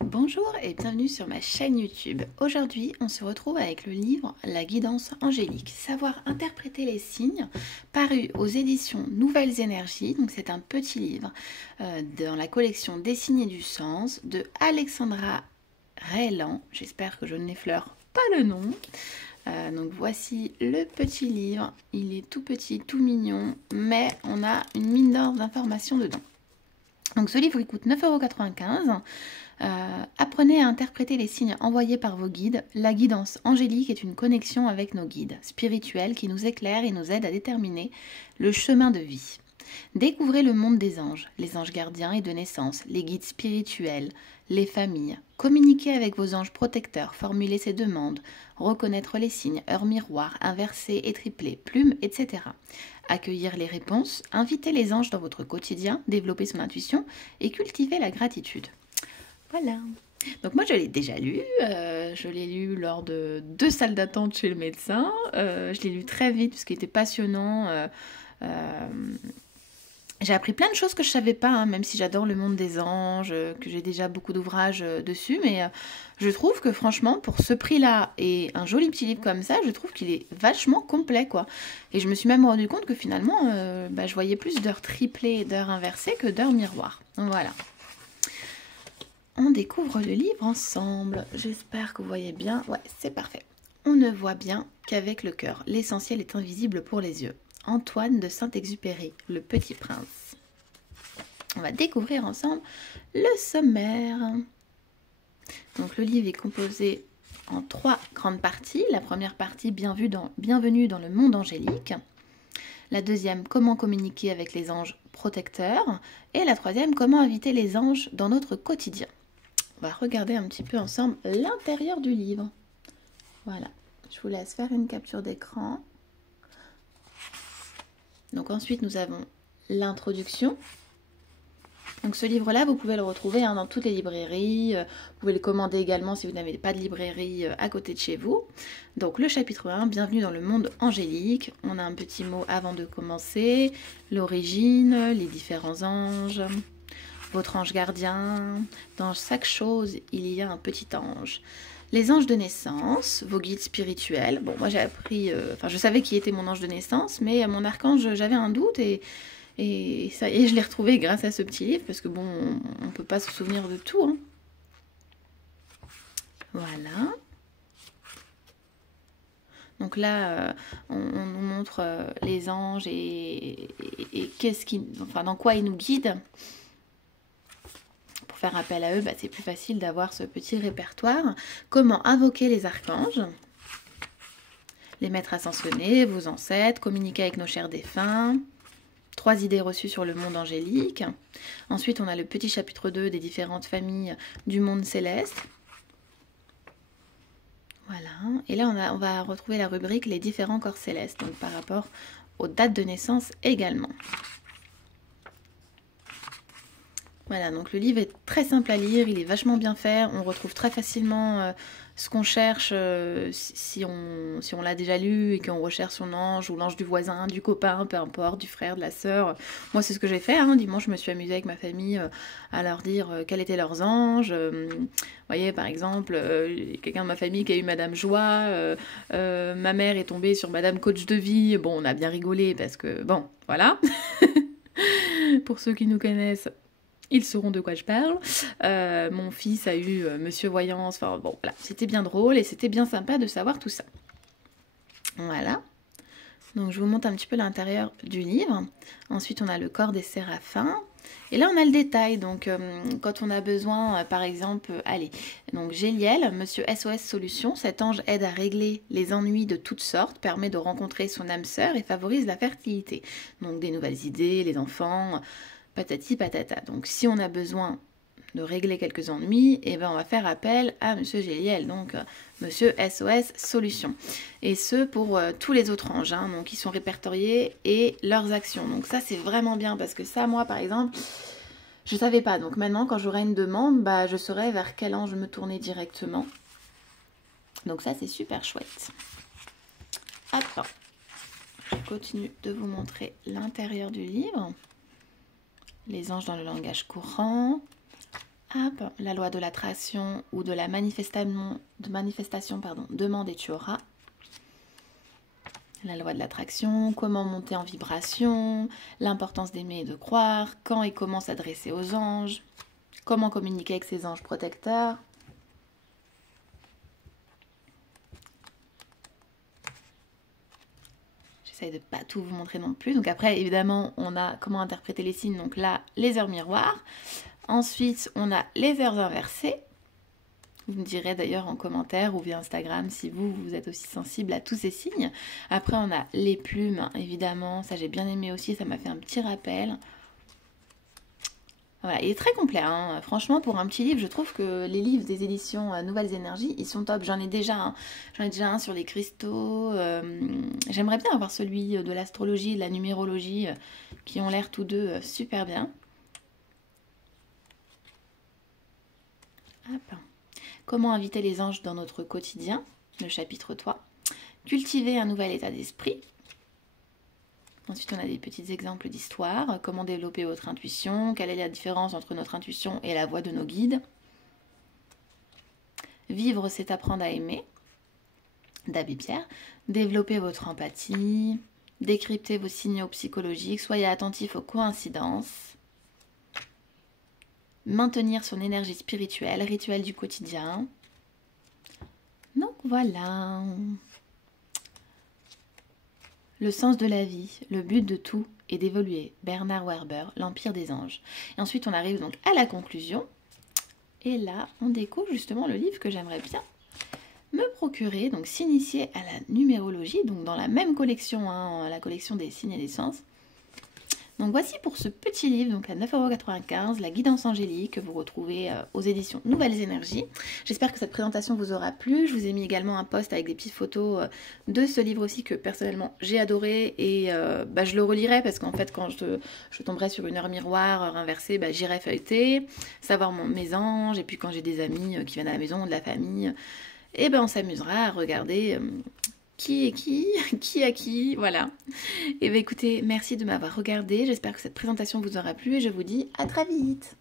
Bonjour et bienvenue sur ma chaîne YouTube. Aujourd'hui, on se retrouve avec le livre La guidance angélique, savoir interpréter les signes, paru aux éditions Nouvelles Énergies. Donc c'est un petit livre dans la collection Des signes et du sens de Alexandra Raylan. J'espère que je n'effleure pas le nom. Donc voici le petit livre. Il est tout petit, tout mignon, mais on a une mine d'or d'informations dedans. Donc ce livre il coûte 9,95 €. Apprenez à interpréter les signes envoyés par vos guides. La guidance angélique est une connexion avec nos guides spirituels qui nous éclairent et nous aident à déterminer le chemin de vie. Découvrez le monde des anges, les anges gardiens et de naissance, les guides spirituels, les familles. Communiquez avec vos anges protecteurs, formulez ces demandes, reconnaître les signes, heures miroirs, inversés et triplés, plumes, etc. Accueillir les réponses, inviter les anges dans votre quotidien, développer son intuition et cultiver la gratitude. Voilà. Donc moi je l'ai déjà lu, je l'ai lu lors de 2 salles d'attente chez le médecin, je l'ai lu très vite parce qu'il était passionnant. J'ai appris plein de choses que je savais pas, hein, même si j'adore le monde des anges, que j'ai déjà beaucoup d'ouvrages dessus, mais je trouve que franchement, pour ce prix-là et un joli petit livre comme ça, je trouve qu'il est vachement complet, quoi. Et je me suis même rendu compte que finalement, je voyais plus d'heures triplées, d'heures inversées que d'heures miroirs. Donc voilà. On découvre le livre ensemble. J'espère que vous voyez bien. Ouais, c'est parfait. On ne voit bien qu'avec le cœur. L'essentiel est invisible pour les yeux. Antoine de Saint-Exupéry, Le Petit Prince. On va découvrir ensemble le sommaire. Donc le livre est composé en 3 grandes parties. La première partie, Bienvenue dans le monde angélique. La deuxième, comment communiquer avec les anges protecteurs. Et la troisième, comment inviter les anges dans notre quotidien. On va regarder un petit peu ensemble l'intérieur du livre. Voilà, je vous laisse faire une capture d'écran. Donc ensuite, nous avons l'introduction. Donc ce livre-là, vous pouvez le retrouver dans toutes les librairies. Vous pouvez le commander également si vous n'avez pas de librairie à côté de chez vous. Donc le chapitre 1, Bienvenue dans le monde angélique. On a un petit mot avant de commencer. L'origine, les différents anges. Votre ange gardien, dans chaque chose, il y a un petit ange. Les anges de naissance, vos guides spirituels. Bon, moi j'ai appris, je savais qui était mon ange de naissance, mais mon archange, j'avais un doute et ça y est, je l'ai retrouvé grâce à ce petit livre, parce que bon, on ne peut pas se souvenir de tout, hein. Voilà. Donc là, on nous montre les anges et dans quoi ils nous guident. Faire appel à eux, c'est plus facile d'avoir ce petit répertoire. Comment invoquer les archanges, les maîtres ascensionnés, vos ancêtres, communiquer avec nos chers défunts. 3 idées reçues sur le monde angélique. Ensuite, on a le petit chapitre 2 des différentes familles du monde céleste. Voilà. Et là, on va retrouver la rubrique les différents corps célestes, donc par rapport aux dates de naissance également. Voilà, donc le livre est très simple à lire, il est vachement bien fait, on retrouve très facilement ce qu'on cherche si on l'a déjà lu et qu'on recherche son ange ou l'ange du voisin, du copain, peu importe, du frère, de la sœur. Moi c'est ce que j'ai fait, dimanche je me suis amusée avec ma famille à leur dire quels étaient leurs anges. Vous voyez par exemple, quelqu'un de ma famille qui a eu Madame Joie, ma mère est tombée sur Madame Coach de vie, bon on a bien rigolé parce que bon, voilà. Pour ceux qui nous connaissent, ils sauront de quoi je parle. Mon fils a eu Monsieur Voyance. Enfin bon, voilà, c'était bien drôle et c'était bien sympa de savoir tout ça. Voilà. Donc je vous montre un petit peu l'intérieur du livre. Ensuite, on a le corps des séraphins. Et là, on a le détail. Donc, quand on a besoin, par exemple, donc Géliel, Monsieur SOS Solutions, cet ange aide à régler les ennuis de toutes sortes, permet de rencontrer son âme sœur et favorise la fertilité. Donc, des nouvelles idées, les enfants, patati patata. Donc si on a besoin de régler quelques ennuis, on va faire appel à Monsieur Géliel, donc Monsieur SOS Solutions. Et ce pour tous les autres anges, donc ils sont répertoriés et leurs actions. Donc ça c'est vraiment bien parce que ça, moi par exemple, je ne savais pas. Donc maintenant quand j'aurai une demande, je saurai vers quel ange me tourner directement. Donc ça c'est super chouette. Attends, je continue de vous montrer l'intérieur du livre. Les anges dans le langage courant. Hop, la loi de l'attraction ou de la manifestation, pardon, demande et tu auras. La loi de l'attraction, comment monter en vibration, l'importance d'aimer et de croire, quand et comment s'adresser aux anges, comment communiquer avec ses anges protecteurs. J'essaie de pas tout vous montrer non plus. Donc après, évidemment, on a comment interpréter les signes. Donc là, les heures miroirs. Ensuite, on a les heures inversées. Vous me direz d'ailleurs en commentaire ou via Instagram si vous êtes aussi sensible à tous ces signes. Après, on a les plumes, évidemment. Ça, j'ai bien aimé aussi. Ça m'a fait un petit rappel. Voilà, il est très complet. Hein. Franchement, pour un petit livre, je trouve que les livres des éditions Nouvelles Énergies, ils sont top. J'en ai déjà un sur les cristaux. J'aimerais bien avoir celui de l'astrologie et de la numérologie qui ont l'air tous deux super bien. Hop. Comment inviter les anges dans notre quotidien, le chapitre 3. Cultiver un nouvel état d'esprit. Ensuite, on a des petits exemples d'histoire. Comment développer votre intuition. Quelle est la différence entre notre intuition et la voix de nos guides. Vivre, c'est apprendre à aimer. d'Abbé Pierre. Développer votre empathie. Décrypter vos signaux psychologiques. Soyez attentif aux coïncidences. Maintenir son énergie spirituelle, rituel du quotidien. Donc voilà. Le sens de la vie, le but de tout est d'évoluer. Bernard Werber, l'Empire des anges. Et ensuite on arrive donc à la conclusion. Et là, on découvre justement le livre que j'aimerais bien me procurer. Donc s'initier à la numérologie, donc dans la même collection, hein, la collection des signes et des sens. Donc voici pour ce petit livre, donc à 9,95 €, la guidance angélique que vous retrouvez aux éditions Nouvelles Énergies. J'espère que cette présentation vous aura plu. Je vous ai mis également un post avec des petites photos de ce livre aussi que personnellement j'ai adoré et je le relirai parce qu'en fait quand je tomberai sur une heure miroir, heure inversée, j'irai feuilleter, savoir mes anges et puis quand j'ai des amis qui viennent à la maison, de la famille, et on s'amusera à regarder... qui est qui a qui, voilà. Et écoutez, merci de m'avoir regardé, j'espère que cette présentation vous aura plu et je vous dis à très vite.